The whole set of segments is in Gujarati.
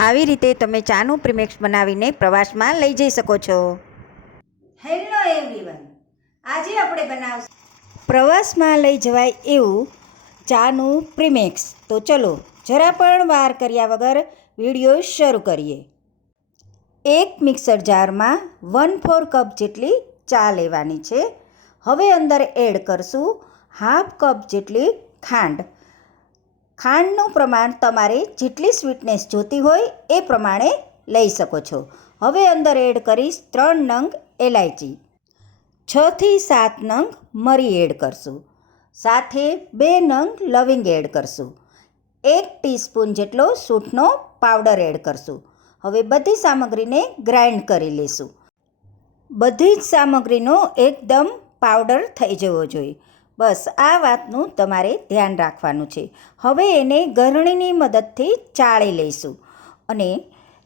આવી રીતે તમે ચાનું પ્રીમેક્સ બનાવીને પ્રવાસમાં લઈ જઈ શકો છો. હેલો એવરીવન આજે આપણે બનાવશું. પ્રવાસમાં લઈ જવાય એવું ચાનું પ્રીમેક્સ. તો ચલો જરા પણ વાર કર્યા વગર વીડિયો શરૂ કરીએ. એક મિક્સર જારમાં વન ફોર કપ જેટલી ચા લેવાની છે. હવે અંદર એડ કરશું હાફ કપ જેટલી ખાંડ. ખાંડનું પ્રમાણ તમારે જેટલી સ્વીટનેસ જોતી હોય એ પ્રમાણે લઈ શકો છો. હવે અંદર એડ કરીશ ત્રણ નંગ એલાયચી. છથી સાત નંગ મરી એડ કરશું. સાથે બે નંગ લવિંગ એડ કરશું. એક ટીસ્પૂન જેટલો સૂંઠનો પાવડર એડ કરશું. હવે બધી સામગ્રીને ગ્રાઇન્ડ કરી લઈશું બધી જ સામગ્રીનો એકદમ પાવડર થઈ જવો જોઈએ. બસ આ વાતનું તમારે ધ્યાન રાખવાનું છે. હવે એને ગરણીની મદદથી ચાળી લઈશું. અને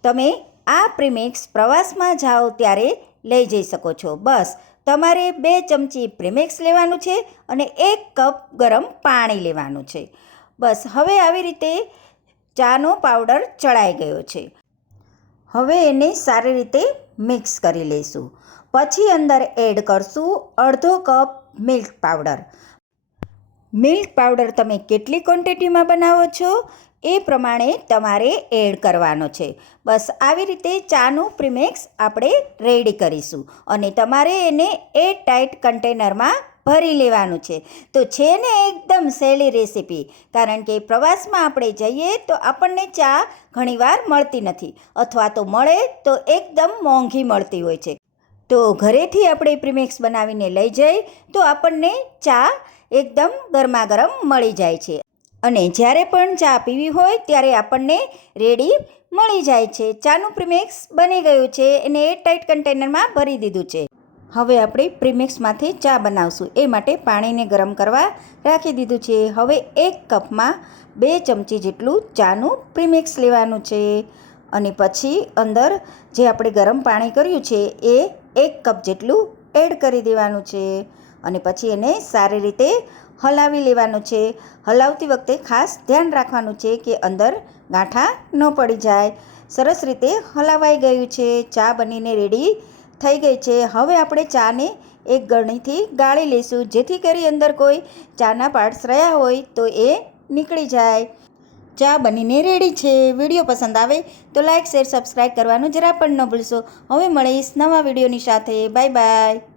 તમે આ પ્રીમિક્સ પ્રવાસમાં જાઓ ત્યારે લઈ જઈ શકો છો. બસ, તમારે બે ચમચી પ્રીમિક્સ લેવાનું છે અને એક કપ ગરમ પાણી લેવાનું છે. બસ, હવે આવી રીતે ચાનો પાવડર ચડાઈ ગયો છે. હવે એને સારી રીતે મિક્સ કરી લઈશું. પછી અંદર એડ કરશું અડધો cup milk powder. Milk powder તમે કેટલી ક્વોન્ટિટીમાં બનાવો છો એ પ્રમાણે તમારે એડ કરવાનો છે. બસ આવી રીતે ચાનું પ્રીમેક્સ આપણે રેડી કરીશું અને તમારે એને એ ટાઈટ કન્ટેનરમાં ભરી લેવાનું છે. તો છે ને એકદમ સહેલી રેસીપી. કારણ કે પ્રવાસમાં આપણે જઈએ તો આપણને ચા ઘણીવાર મળતી નથી. અથવા તો મળે તો એકદમ મોંઘી મળતી હોય છે. તો ઘરેથી આપણે પ્રીમિક્સ બનાવીને લઈ જઈ તો આપણને ચા એકદમ ગરમા ગરમ મળી જાય છે. અને જ્યારે પણ ચા પીવી હોય ત્યારે આપણને રેડી મળી જાય છે. ચાનું પ્રીમિક્સ બની ગયું છે. એને એ ટાઈટ કન્ટેનરમાં ભરી દીધું છે. હવે આપણે પ્રીમિક્સમાંથી ચા બનાવશું. એ માટે પાણીને ગરમ કરવા રાખી દીધું છે. હવે એક કપમાં બે ચમચી જેટલું ચાનું પ્રીમિક્સ લેવાનું છે. અને પછી અંદર જે આપણે ગરમ પાણી કર્યું છે એ એક કપ જેટલું એડ કરી દેવાનું છે અને પછી એને સારી રીતે હલાવી લેવાનું છે. હલાવતી વખતે ખાસ ધ્યાન રાખવાનું છે કે અંદર ગાંઠા ન પડી જાય. સરસ રીતે હલાવાઈ ગયું છે. ચા બનીને રેડી થઈ ગઈ છે. હવે આપણે ચાને એક ગળણીથી ગાળી લઈશું. જેથી કરી અંદર કોઈ ચાના પાર્ટ્સ રહ્યા હોય તો એ નીકળી જાય. ચા બનીને રેડી છે. વીડિયો પસંદ આવે તો લાઇક શેર સબસ્ક્રાઈબ કરવાનું જરા પણ ન ભૂલશો. હવે મળીશ નવા વિડીયોની સાથે. Bye bye.